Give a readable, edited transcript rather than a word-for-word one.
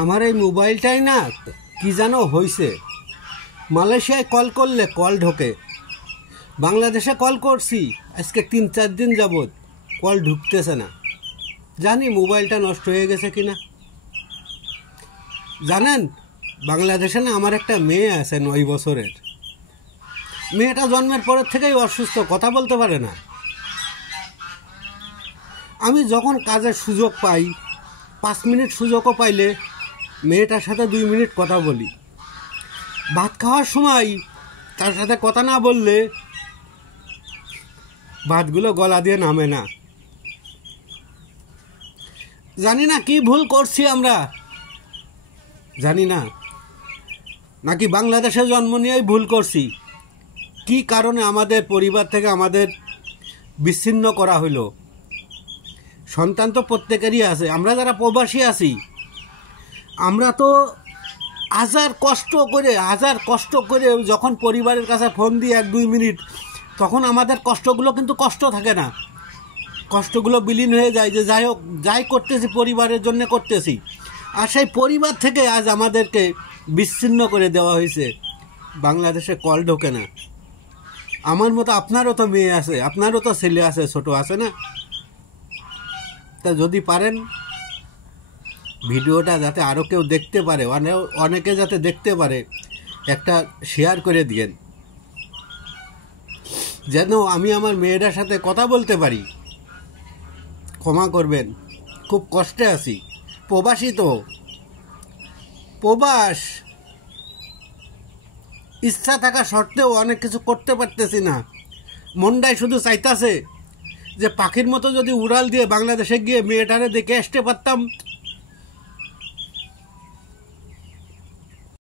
আমার এই মোবাইলটাই না কি যেন হয়েছে, মালয়েশিয়ায় কল করলে কল ঢোকে, বাংলাদেশে কল করছি আজকে 3-4 দিন যাবৎ কল ঢুকতেছে না। জানি মোবাইলটা নষ্ট হয়ে গেছে কিনা। জানেন, বাংলাদেশে না আমার একটা মেয়ে আছে 9 বছরের। মেয়েটা জন্মের পরের থেকেই অসুস্থ, কথা বলতে পারে না। আমি যখন কাজের সুযোগ পাই, 5 মিনিট সুযোগও পাইলে মেয়েটার সাথে 2 মিনিট কথা বলি। ভাত খাওয়ার সময় তার সাথে কথা না বললে ভাতগুলো গলা দিয়ে নামে না। জানি না কি ভুল করছি আমরা, জানি না, নাকি বাংলাদেশে জন্ম নিয়েই ভুল করছি। কি কারণে আমাদের পরিবার থেকে আমাদের বিচ্ছিন্ন করা হলো? সন্তান তো প্রত্যেকেরই আছে। আমরা যারা প্রবাসী আছি, আমরা তো হাজার কষ্ট করে যখন পরিবারের কাছে ফোন দিই 1-2 মিনিট, তখন আমাদের কষ্টগুলো কিন্তু কষ্ট থাকে না, কষ্টগুলো বিলীন হয়ে যায় যে যাই হোক, যাই করতেছি পরিবারের জন্য করতেছি। আর সেই পরিবার থেকে আজ আমাদেরকে বিচ্ছিন্ন করে দেওয়া হয়েছে। বাংলাদেশে কল ঢোকে না। আমার মতো আপনারও তো মেয়ে আছে, আপনারও তো ছেলে আছে, ছোট আছে না? তা যদি পারেন ভিডিওটা যাতে আরও কেউ দেখতে পারে, অনেকে যাতে দেখতে পারে, একটা শেয়ার করে দিয়েন, যেন আমি আমার মেয়েটার সাথে কথা বলতে পারি। ক্ষমা করবেন, খুব কষ্টে আছি। প্রবাসী তো, প্রবাস, ইচ্ছা থাকা সত্ত্বেও অনেক কিছু করতে পারতেছি না। মনটাই শুধু চাইতাছে যে পাখির মতো যদি উড়াল দিয়ে বাংলাদেশে গিয়ে মেয়েটারে দেখে আসতে পারতাম,